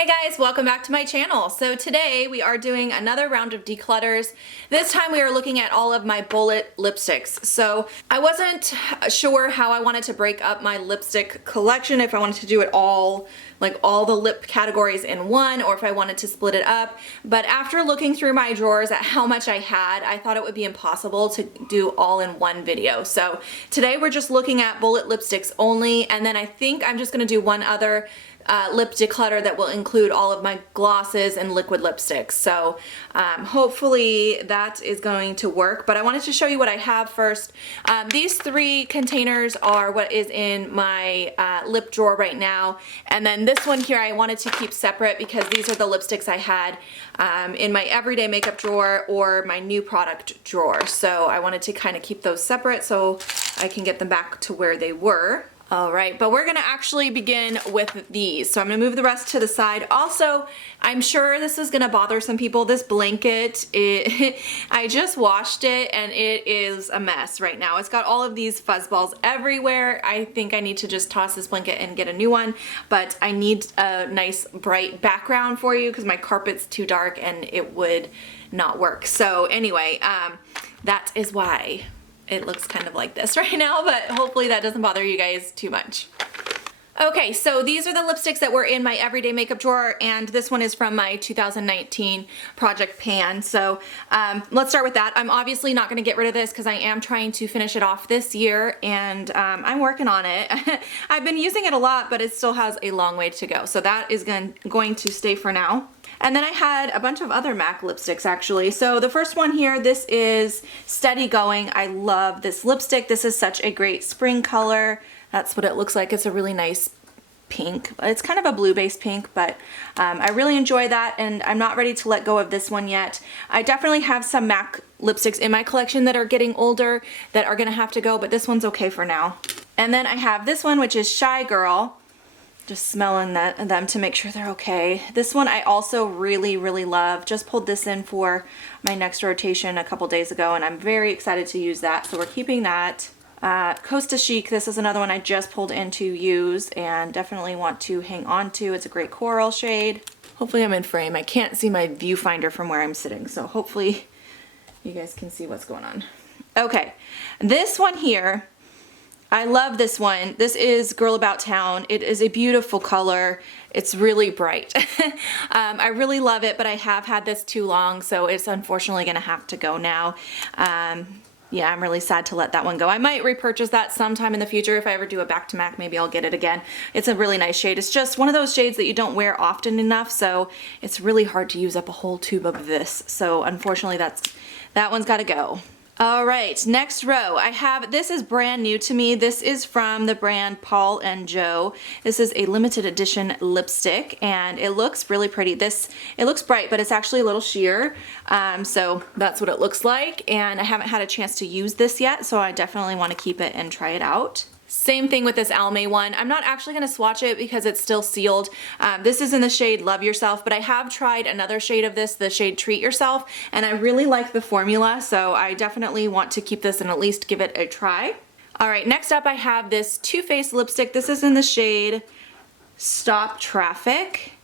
Hey guys, welcome back to my channel. So today we are doing another round of declutters. This time we are looking at all of my bullet lipsticks. So I wasn't sure how I wanted to break up my lipstick collection, if I wanted to do it all, like all the lip categories in one, or if I wanted to split it up. But after looking through my drawers at how much I had, I thought it would be impossible to do all in one video. So today we're just looking at bullet lipsticks only, and then I think I'm just gonna do one other lip declutter that will include all of my glosses and liquid lipsticks. So hopefully that is going to work, but I wanted to show you what I have first. These three containers are what is in my lip drawer right now, and then this one here I wanted to keep separate because these are the lipsticks I had in my everyday makeup drawer or my new product drawer. So I wanted to kind of keep those separate so I can get them back to where they were. All right, but we're gonna actually begin with these. So I'm gonna move the rest to the side. Also, I'm sure this is gonna bother some people. This blanket, I just washed it and it is a mess right now. It's got all of these fuzz balls everywhere. I think I need to just toss this blanket and get a new one, but I need a nice bright background for you because my carpet's too dark and it would not work. So anyway, that is why it looks kind of like this right now, but hopefully that doesn't bother you guys too much. Okay, so these are the lipsticks that were in my everyday makeup drawer, and this one is from my 2019 Project Pan. So let's start with that. I'm obviously not gonna get rid of this because I am trying to finish it off this year, and I'm working on it. I've been using it a lot, but it still has a long way to go. So that is going to stay for now. And then I had a bunch of other MAC lipsticks actually. So the first one here, this is Steady Going. I love this lipstick. This is such a great spring color. That's what it looks like. It's a really nice pink. It's kind of a blue-based pink, but I really enjoy that, and I'm not ready to let go of this one yet. I definitely have some MAC lipsticks in my collection that are getting older that are gonna have to go, but this one's okay for now. And then I have this one, which is Shy Girl. Just smelling them to make sure they're okay. This one I also really love. Just pulled this in for my next rotation a couple days ago, and I'm very excited to use that, so we're keeping that. Costa Chic, this is another one I just pulled in to use and definitely want to hang on to. It's a great coral shade. Hopefully I'm in frame. I can't see my viewfinder from where I'm sitting, so hopefully you guys can see what's going on. Okay, this one here, I love this one. This is Girl About Town. It is a beautiful color. It's really bright. I really love it, but I have had this too long, so it's unfortunately gonna have to go now. Yeah, I'm really sad to let that one go. I might repurchase that sometime in the future. If I ever do a back to MAC, maybe I'll get it again. It's a really nice shade. It's just one of those shades that you don't wear often enough, so it's really hard to use up a whole tube of this. So unfortunately, that one's gotta go. All right, next row. This is brand new to me. This is from the brand Paul and Joe. This is a limited edition lipstick, and it looks really pretty. It looks bright, but it's actually a little sheer. So that's what it looks like, and I haven't had a chance to use this yet, so I definitely want to keep it and try it out. Same thing with this Almay one. I'm not actually going to swatch it because it's still sealed. This is in the shade Love Yourself, but I have tried another shade of this, the shade Treat Yourself, and I really like the formula, so I definitely want to keep this and at least give it a try. All right, next up I have this Too Faced lipstick. This is in the shade Stop Traffic.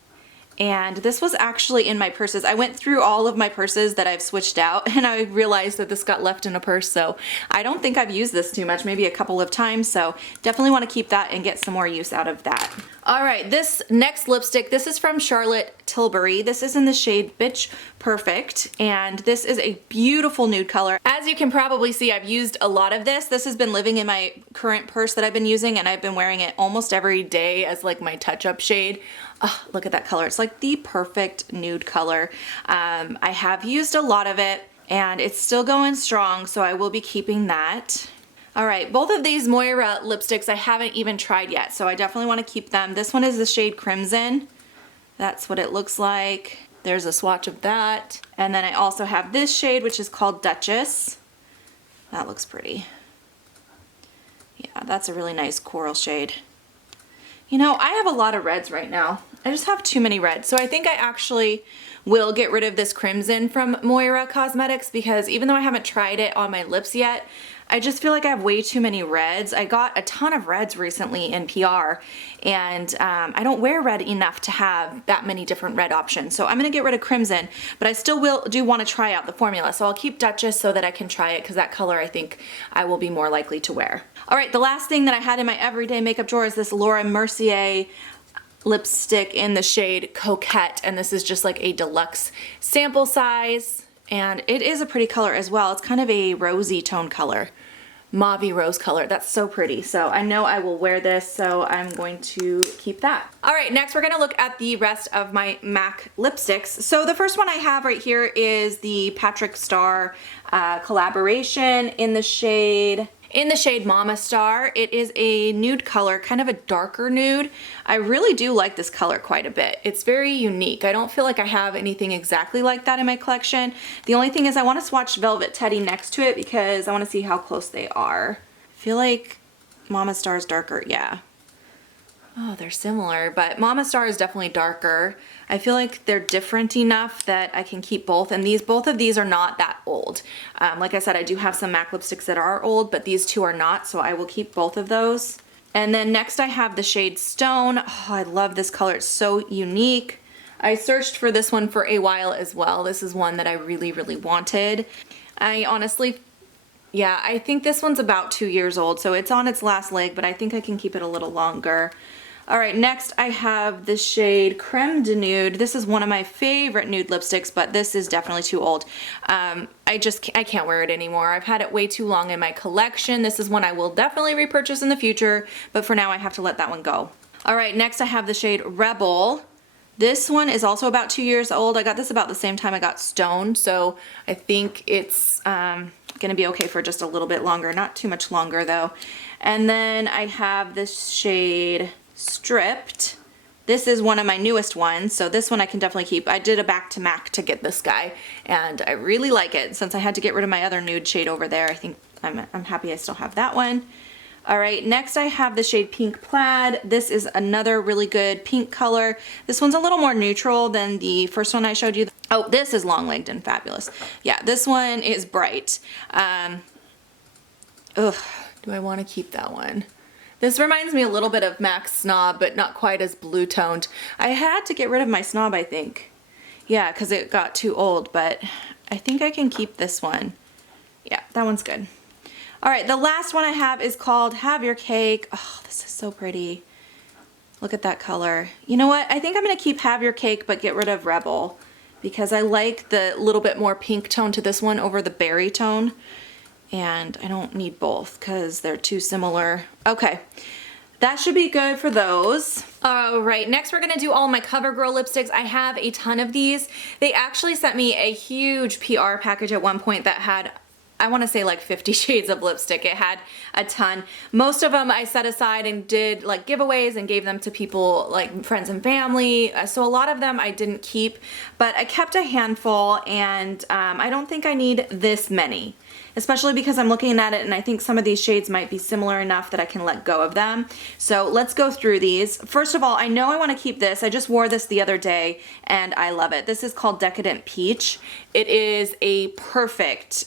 And this was actually in my purses. I went through all of my purses that I've switched out, and I realized that this got left in a purse, so I don't think I've used this too much, maybe a couple of times, so definitely want to keep that and get some more use out of that. All right, this next lipstick, this is from Charlotte Tilbury. This is in the shade Bitch Perfect, and this is a beautiful nude color. As you can probably see, I've used a lot of this. This has been living in my current purse that I've been using, and I've been wearing it almost every day as like my touch-up shade. Oh, look at that color. It's like the perfect nude color. I have used a lot of it, and it's still going strong, so I will be keeping that. All right, both of these Moira lipsticks I haven't even tried yet, so I definitely want to keep them. This one is the shade Crimson. That's what it looks like. There's a swatch of that. And then I also have this shade, which is called Duchess. That looks pretty. Yeah, that's a really nice coral shade. You know, I have a lot of reds right now, I just have too many reds. So I think I actually will get rid of this crimson from Moira Cosmetics because even though I haven't tried it on my lips yet, I just feel like I have way too many reds. I got a ton of reds recently in PR, and I don't wear red enough to have that many different red options. So I'm gonna get rid of crimson, but I still do wanna try out the formula. So I'll keep Duchess so that I can try it because that color I think I will be more likely to wear. All right, the last thing that I had in my everyday makeup drawer is this Laura Mercier lipstick in the shade Coquette, and this is just like a deluxe sample size. And it is a pretty color as well. It's kind of a rosy tone color, mauvey rose color. That's so pretty. So I know I will wear this, so I'm going to keep that. All right, next we're gonna look at the rest of my MAC lipsticks. So the first one I have right here is the Patrick Starr collaboration in the shade Mama Star. It is a nude color, kind of a darker nude. I really do like this color quite a bit. It's very unique. I don't feel like I have anything exactly like that in my collection. The only thing is I want to swatch Velvet Teddy next to it because I want to see how close they are. I feel like Mama Star is darker, yeah. Oh, they're similar, but Mama Star is definitely darker. I feel like they're different enough that I can keep both, and both of these are not that old. Like I said, I do have some MAC lipsticks that are old, but these two are not, so I will keep both of those. And then next I have the shade Stone. Oh, I love this color. It's so unique. I searched for this one for a while as well. This is one that I really, really wanted. I honestly, yeah, I think this one's about 2 years old, so it's on its last leg, but I think I can keep it a little longer. All right, next I have the shade Creme de Nude. This is one of my favorite nude lipsticks, but this is definitely too old. I can't wear it anymore. I've had it way too long in my collection. This is one I will definitely repurchase in the future, but for now I have to let that one go. All right, next I have the shade Rebel. This one is also about 2 years old. I got this about the same time I got Stone, so I think it's gonna be okay for just a little bit longer, not too much longer though. And then I have this shade Stripped. This is one of my newest ones, so this one I can definitely keep. I did a back to MAC to get this guy, and I really like it. Since I had to get rid of my other nude shade over there, I think I'm happy I still have that one. All right, next I have the shade Pink Plaid. This is another really good pink color. This one's a little more neutral than the first one I showed you. Oh, this is long-legged and fabulous. Yeah, this one is bright. Ugh, do I want to keep that one? This reminds me a little bit of MAC Snob, but not quite as blue toned. I had to get rid of my Snob, I think. Yeah, because it got too old, but I think I can keep this one. Yeah, that one's good. All right, the last one I have is called Have Your Cake. Oh, this is so pretty. Look at that color. You know what? I think I'm going to keep Have Your Cake, but get rid of Rebel because I like the little bit more pink tone to this one over the berry tone. And I don't need both because they're too similar. Okay, that should be good for those. All right, next we're gonna do all my Covergirl lipsticks. I have a ton of these. They actually sent me a huge PR package at one point that had, I want to say like 50 shades of lipstick. It had a ton. Most of them I set aside and did like giveaways and gave them to people like friends and family. So a lot of them I didn't keep, but I kept a handful, and I don't think I need this many, especially because I'm looking at it and I think some of these shades might be similar enough that I can let go of them. So let's go through these. First of all, I know I want to keep this. I just wore this the other day and I love it. This is called Decadent Peach. It is a perfect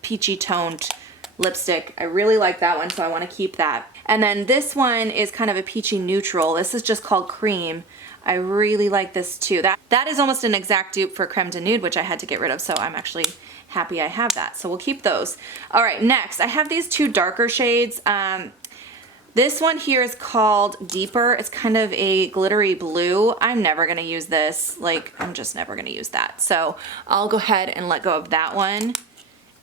peachy toned lipstick. I really like that one, so I want to keep that. And then this one is kind of a peachy neutral. This is just called Cream. I really like this too. That is almost an exact dupe for Creme de Nude, which I had to get rid of, so I'm actually happy I have that. So we'll keep those. All right, next I have these two darker shades. This one here is called Deeper. It's kind of a glittery blue. I'm never gonna use this. Like, I'm just never gonna use that. So I'll go ahead and let go of that one.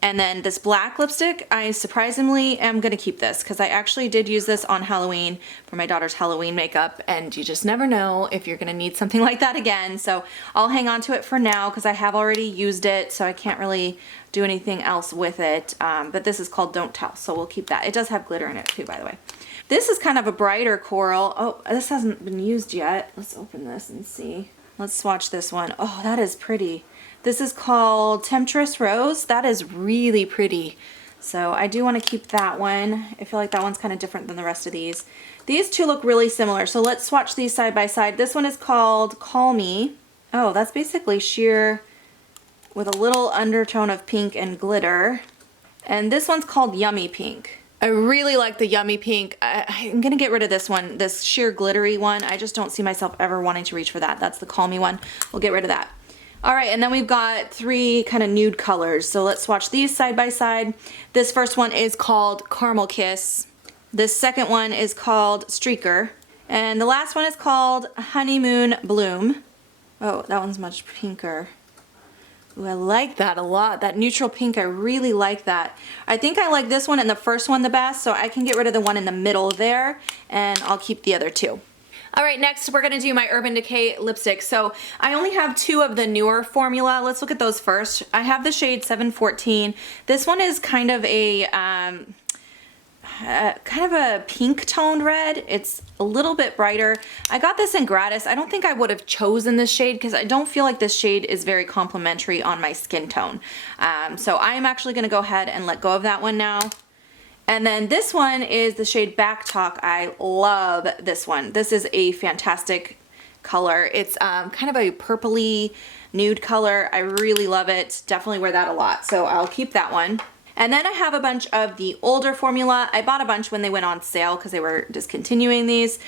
And then this black lipstick, I surprisingly am gonna keep this because I actually did use this on Halloween for my daughter's Halloween makeup, and you just never know if you're gonna need something like that again. So I'll hang on to it for now because I have already used it, so I can't really do anything else with it. But this is called Don't Tell, so we'll keep that. It does have glitter in it too, by the way. This is kind of a brighter coral. Oh, this hasn't been used yet. Let's open this and see. Let's swatch this one. Oh, that is pretty. This is called Temptress Rose. That is really pretty. So I do want to keep that one. I feel like that one's kind of different than the rest of these. These two look really similar, so let's swatch these side by side. This one is called Call Me. Oh, that's basically sheer with a little undertone of pink and glitter. And this one's called Yummy Pink. I really like the Yummy Pink. I'm gonna get rid of this one, this sheer glittery one. I just don't see myself ever wanting to reach for that. That's the Call Me one. We'll get rid of that. All right, and then we've got three kind of nude colors. So let's swatch these side by side. This first one is called Caramel Kiss. This second one is called Streaker. And the last one is called Honeymoon Bloom. Oh, that one's much pinker. Ooh, I like that a lot. That neutral pink, I really like that. I think I like this one and the first one the best, so I can get rid of the one in the middle there, and I'll keep the other two. All right, next we're gonna do my Urban Decay lipstick. So I only have two of the newer formula. Let's look at those first. I have the shade 714. This one is kind of a pink toned red. It's a little bit brighter. I got this in gratis. I don't think I would have chosen this shade because I don't feel like this shade is very complimentary on my skin tone. So I'm actually gonna go ahead and let go of that one now. And then this one is the shade Back Talk. I love this one. This is a fantastic color. It's kind of a purpley nude color. I really love it. Definitely wear that a lot. So I'll keep that one. And then I have a bunch of the older formula. I bought a bunch when they went on sale because they were discontinuing these.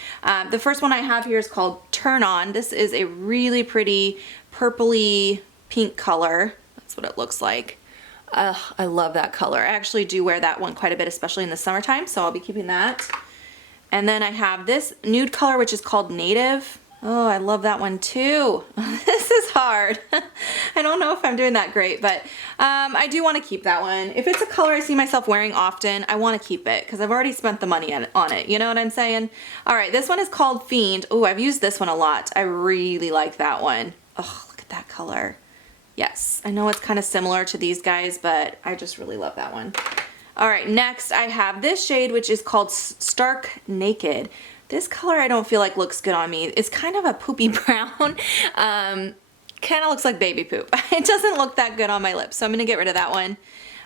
The first one I have here is called Turn On. This is a really pretty purpley pink color. That's what it looks like. I love that color. I actually do wear that one quite a bit, especially in the summertime, so I'll be keeping that. And then I have this nude color, which is called Native. Oh, I love that one too. This is hard. I don't know if I'm doing that great, but I do want to keep that one. If it's a color I see myself wearing often, I want to keep it because I've already spent the money on it. You know what I'm saying? All right, this one is called Fiend. Oh, I've used this one a lot. I really like that one. Oh, look at that color. Yes, I know it's kind of similar to these guys, but I just really love that one. All right, next I have this shade, which is called Stark Naked. This color I don't feel like looks good on me. It's kind of a poopy brown. Kind of looks like baby poop. It doesn't look that good on my lips, so I'm gonna get rid of that one.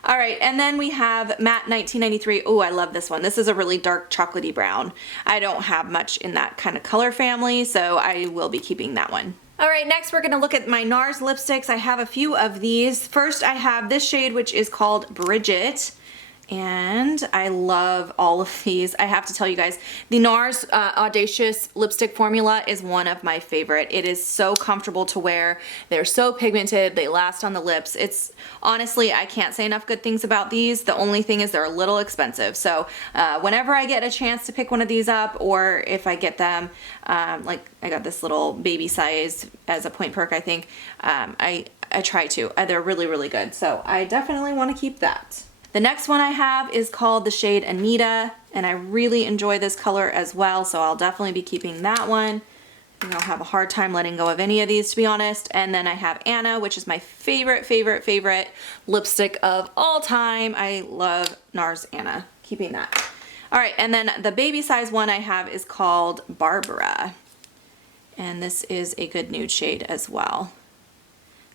All right, and then we have Matte 1993. Oh, I love this one. This is a really dark chocolatey brown. I don't have much in that kind of color family, so I will be keeping that one. All right, next we're gonna look at my Nars lipsticks. I have a few of these. First, I have this shade, which is called Bridget. And I love all of these. I have to tell you guys, the Nars Audacious lipstick formula is one of my favorite. It is so comfortable to wear. They're so pigmented. They last on the lips. It's honestly, I can't say enough good things about these. The only thing is they're a little expensive. So whenever I get a chance to pick one of these up, or if I get them, like I got this little baby size as a point perk, I think, I try to. They're really, really good. So I definitely want to keep that. The next one I have is called the shade Anita, and I really enjoy this color as well, so I'll definitely be keeping that one. I don't have a hard time letting go of any of these, to be honest. And then I have Anna, which is my favorite lipstick of all time. I love Nars Anna. Keeping that. All right, and then the baby size one I have is called Barbara. And this is a good nude shade as well.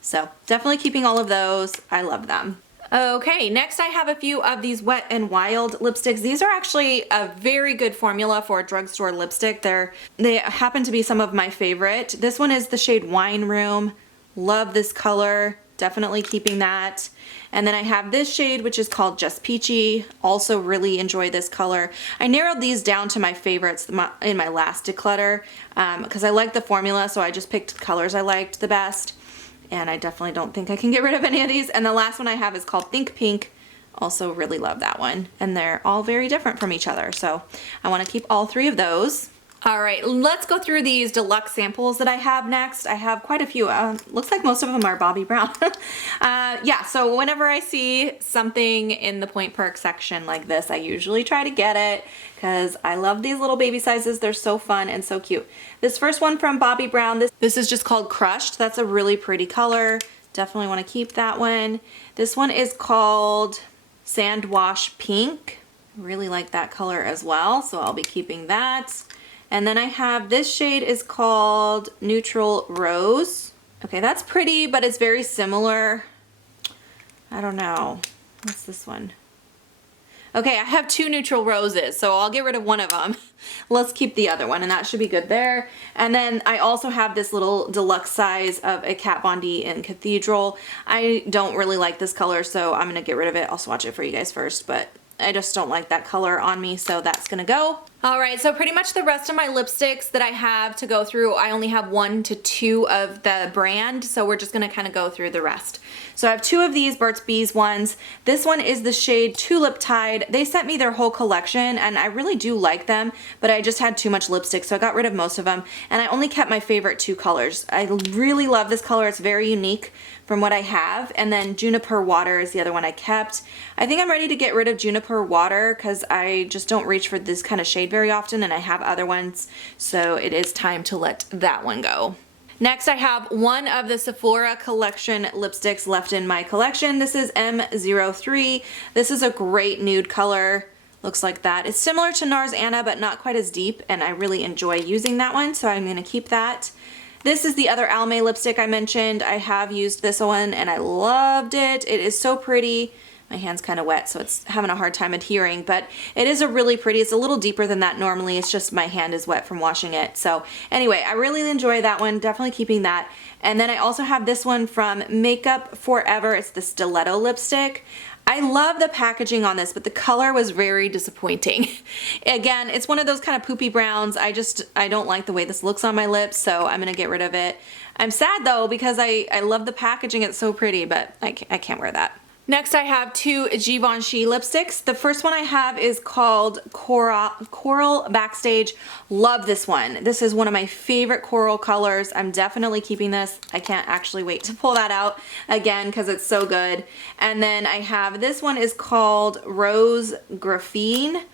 So definitely keeping all of those. I love them. Okay, next I have a few of these Wet n Wild lipsticks. These are actually a very good formula for a drugstore lipstick. They happen to be some of my favorite. This one is the shade Wine Room. Love this color. Definitely keeping that. And then I have this shade, which is called Just Peachy. Also really enjoy this color. I narrowed these down to my favorites in my last declutter because I like the formula, so I just picked the colors I liked the best. And I definitely don't think I can get rid of any of these. And the last one I have is called Think Pink. Also really love that one. And they're all very different from each other. So I want to keep all three of those. All right, let's go through these deluxe samples that I have next. I have quite a few. Looks like most of them are Bobbi Brown. Yeah, so whenever I see something in the point perk section like this, I usually try to get it because I love these little baby sizes. They're so fun and so cute. This first one from Bobbi Brown, this is just called Crushed. That's a really pretty color. Definitely want to keep that one. This one is called Sand Wash Pink. Really like that color as well, so I'll be keeping that. And then I have this shade is called Neutral Rose. Okay, that's pretty, but it's very similar. I don't know. What's this one? Okay, I have 2 neutral roses, so I'll get rid of one of them. Let's keep the other one, and that should be good there. And then I also have this little deluxe size of a Kat Von D in Cathedral. I don't really like this color, so I'm gonna get rid of it. I'll swatch it for you guys first, but I just don't like that color on me, so that's gonna go. All right, so pretty much the rest of my lipsticks that I have to go through, I only have 1 to 2 of the brand, so we're just gonna kind of go through the rest. So I have 2 of these Burt's Bees ones. This one is the shade Tulip Tide. They sent me their whole collection, and I really do like them, but I just had too much lipstick, so I got rid of most of them, and I only kept my favorite 2 colors. I really love this color. It's very unique from what I have, and then Juniper Water is the other one I kept. I think I'm ready to get rid of Juniper Water because I just don't reach for this kind of shade very often, and I have other ones, so it is time to let that one go. Next, I have 1 of the Sephora collection lipsticks left in my collection. This is M03. This is a great nude color. Looks like that. It's similar to Nars Anna, but not quite as deep, and I really enjoy using that one, so I'm going to keep that. This is the other Almay lipstick I mentioned. I have used this one, and I loved it. It is so pretty. My hand's kind of wet, so it's having a hard time adhering, but it is a really pretty. It's a little deeper than that normally. It's just my hand is wet from washing it. So anyway, I really enjoy that one. Definitely keeping that. And then I also have this one from Makeup Forever. It's the Stiletto lipstick. I love the packaging on this, but the color was very disappointing. Again, it's one of those kind of poopy browns. I don't like the way this looks on my lips, so I'm gonna get rid of it. I'm sad though, because I love the packaging. It's so pretty, but I can't wear that. Next, I have 2 Givenchy lipsticks. The first one I have is called Coral Backstage. Love this one. This is one of my favorite coral colors. I'm definitely keeping this. I can't actually wait to pull that out again because it's so good. And then I have, this one is called Rose Graphene.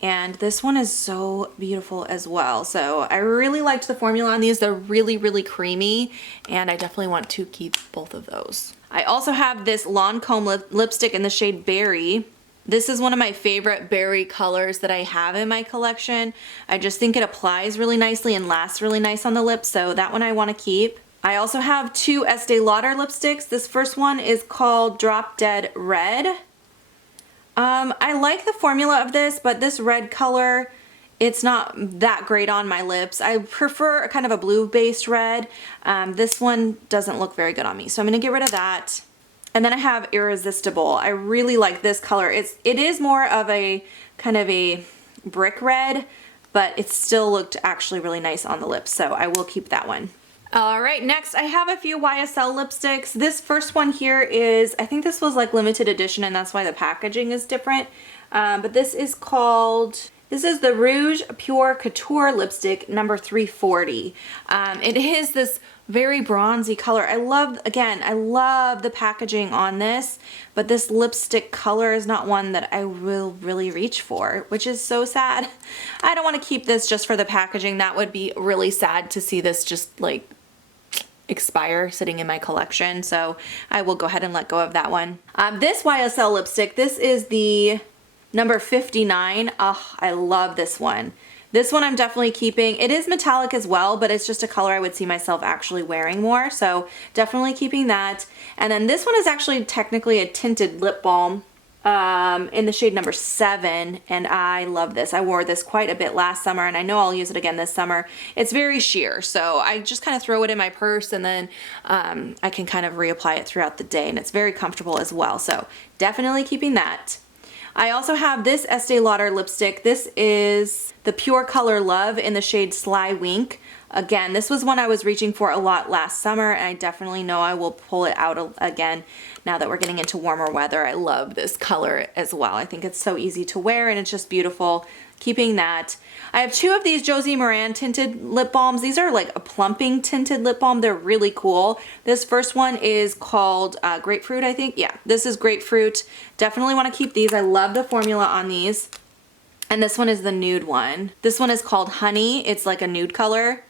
And this one is so beautiful as well. So I really liked the formula on these. They're really, really creamy, and I definitely want to keep both of those. I also have this Lancome lipstick in the shade Berry. This is one of my favorite berry colors that I have in my collection. I just think it applies really nicely and lasts really nice on the lips, so that one I want to keep. I also have 2 Estee Lauder lipsticks. This first one is called Drop Dead Red. I like the formula of this, but this red color, it's not that great on my lips. I prefer kind of a blue-based red. This one doesn't look very good on me, so I'm going to get rid of that. And then I have Irresistible. I really like this color. It is more of a kind of a brick red, but it still looked actually really nice on the lips, so I will keep that one. All right, next I have a few YSL lipsticks. This first one here is, I think this was like limited edition, and that's why the packaging is different. But this is the Rouge Pure Couture lipstick number 340. It is this very bronzy color. I love the packaging on this, but this lipstick color is not one that I will really reach for, which is so sad. I don't want to keep this just for the packaging. That would be really sad to see this just like expire sitting in my collection, so I will go ahead and let go of that one. This YSL lipstick, this is the number 59. Oh, I love this one. This one I'm definitely keeping. It is metallic as well, but it's just a color I would see myself actually wearing more, so definitely keeping that. And then this one is actually technically a tinted lip balm in the shade number 7, and I love this. I wore this quite a bit last summer, and I know I'll use it again this summer. It's very sheer, so I just kind of throw it in my purse, and then I can kind of reapply it throughout the day, and it's very comfortable as well, so definitely keeping that. I also have this Estee Lauder lipstick. This is the Pure Color Love in the shade Sly Wink. Again, this was one I was reaching for a lot last summer, and I definitely know I will pull it out again now that we're getting into warmer weather. I love this color as well. I think it's so easy to wear, and it's just beautiful. Keeping that. I have 2 of these Josie Maran tinted lip balms. These are like a plumping tinted lip balm. They're really cool. This first one is called Grapefruit, I think. Yeah, this is Grapefruit. Definitely want to keep these. I love the formula on these. And this one is the nude one. This one is called Honey. It's like a nude color.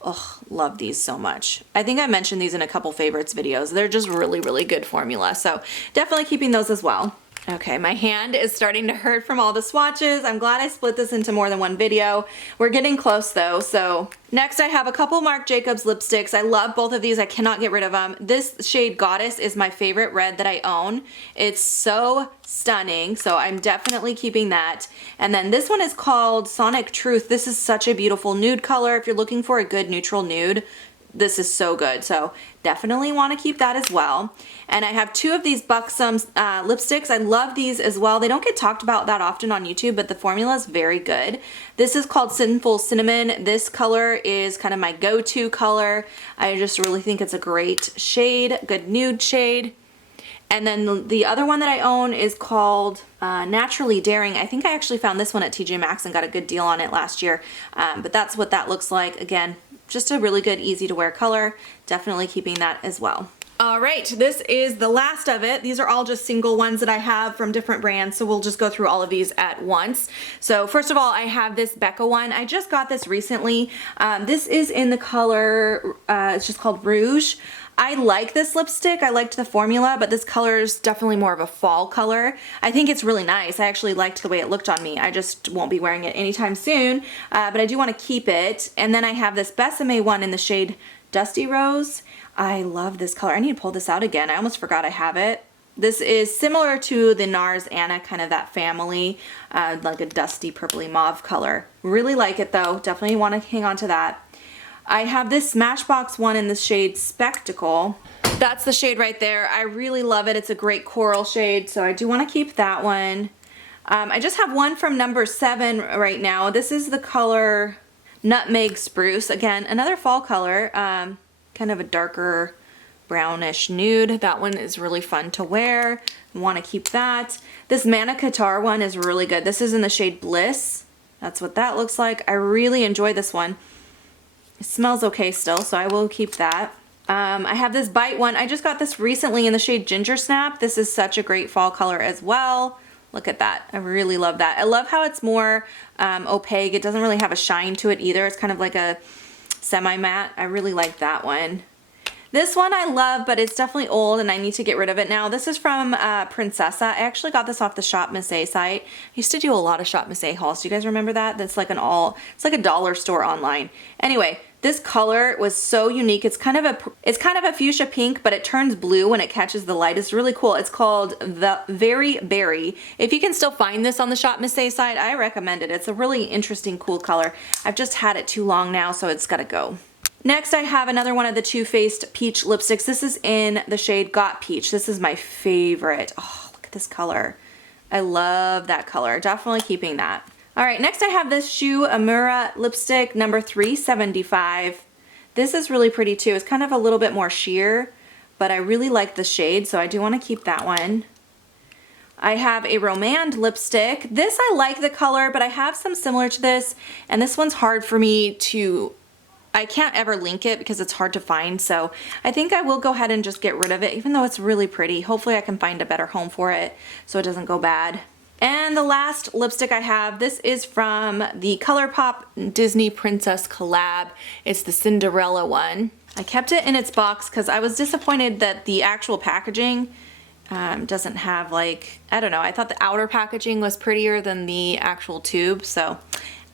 Oh, love these so much. I think I mentioned these in a couple favorites videos. They're just really, really good formula. So definitely keeping those as well. Okay, my hand is starting to hurt from all the swatches. I'm glad I split this into more than one video. We're getting close though. So next I have a couple Marc Jacobs lipsticks. I love both of these. I cannot get rid of them. This shade Goddess is my favorite red that I own. It's so stunning. So I'm definitely keeping that. And then this one is called Sonic Truth. This is such a beautiful nude color. If you're looking for a good neutral nude, this is so good. So definitely want to keep that as well. And I have two of these Buxom lipsticks. I love these as well. They don't get talked about that often on YouTube, but the formula is very good. This is called Sinful Cinnamon. This color is kind of my go-to color. I just really think it's a great shade, good nude shade. And then the other one that I own is called Naturally Daring. I think I actually found this one at TJ Maxx and got a good deal on it last year. But that's what that looks like. Again, just a really good, easy to wear color. Definitely keeping that as well. All right, this is the last of it. These are all just single ones that I have from different brands, so we'll just go through all of these at once. So first of all, I have this Becca one. I just got this recently. This is in the color, it's just called Rouge. I like this lipstick. I liked the formula, but this color is definitely more of a fall color. I think it's really nice. I actually liked the way it looked on me. I just won't be wearing it anytime soon, but I do want to keep it. And then I have this Besame one in the shade Dusty Rose. I love this color. I need to pull this out again. I almost forgot I have it. This is similar to the Nars Anna, kind of that family, like a dusty purpley mauve color. Really like it though. Definitely want to hang on to that. I have this Smashbox one in the shade Spectacle. That's the shade right there. I really love it. It's a great coral shade, so I do want to keep that one. I just have one from number 7 right now. This is the color Nutmeg Spruce. Again, another fall color. Kind of a darker brownish nude. That one is really fun to wear. Want to keep that. This Mana Qatar one is really good. This is in the shade Bliss. That's what that looks like. I really enjoy this one. It smells okay still, so I will keep that. I have this Bite one. I just got this recently in the shade Ginger Snap. This is such a great fall color as well. Look at that. I really love that. I love how it's more opaque. It doesn't really have a shine to it either. It's kind of like a semi-matte. I really like that one. This one I love, but it's definitely old and I need to get rid of it now. This is from Princessa. I actually got this off the Shop Miss A site. I used to do a lot of Shop Miss A hauls. Do you guys remember that? That's like it's like a dollar store online. Anyway, this color was so unique. It's kind of a fuchsia pink, but it turns blue when it catches the light. It's really cool. It's called the Very Berry. If you can still find this on the Shop Miss A site, I recommend it. It's a really interesting, cool color. I've just had it too long now, so it's gotta go. Next, I have another one of the Too Faced Peach lipsticks. This is in the shade Got Peach. This is my favorite. Oh, look at this color. I love that color. Definitely keeping that. All right, next I have this Shu Amura lipstick, number 375. This is really pretty too. It's kind of a little bit more sheer, but I really like the shade, so I do want to keep that one. I have a Romand lipstick. This I like the color, but I have some similar to this, and this one's hard for me to... I can't ever link it because it's hard to find, so I think I will go ahead and just get rid of it, even though it's really pretty. Hopefully I can find a better home for it so it doesn't go bad. And the last lipstick I have, this is from the ColourPop Disney Princess collab. It's the Cinderella one. I kept it in its box because I was disappointed that the actual packaging doesn't have, like, I don't know, I thought the outer packaging was prettier than the actual tube, so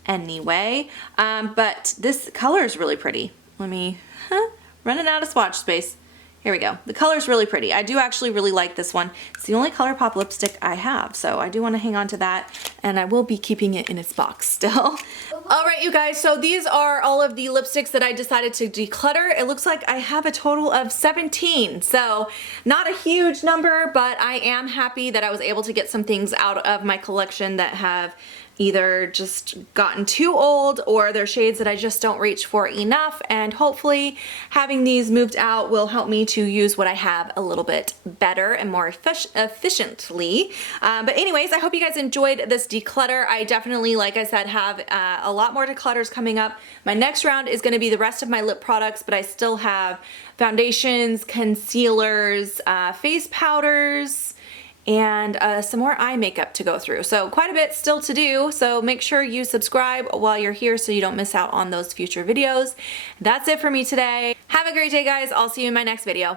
anyway, but this color is really pretty. Let me, running out of swatch space. Here we go. The color is really pretty. I do actually really like this one. It's the only ColourPop lipstick I have, so I do want to hang on to that, and I will be keeping it in its box still. All right, you guys, so these are all of the lipsticks that I decided to declutter. It looks like I have a total of 17, so not a huge number, but I am happy that I was able to get some things out of my collection that have either just gotten too old or they're shades that I just don't reach for enough, and hopefully having these moved out will help me to use what I have a little bit better and more efficiently. But anyways, I hope you guys enjoyed this declutter. I definitely, like I said, have a lot more declutters coming up. My next round is going to be the rest of my lip products, but I still have foundations, concealers, face powders, and some more eye makeup to go through. So quite a bit still to do, so make sure you subscribe while you're here so you don't miss out on those future videos. That's it for me today. Have a great day, guys. I'll see you in my next video.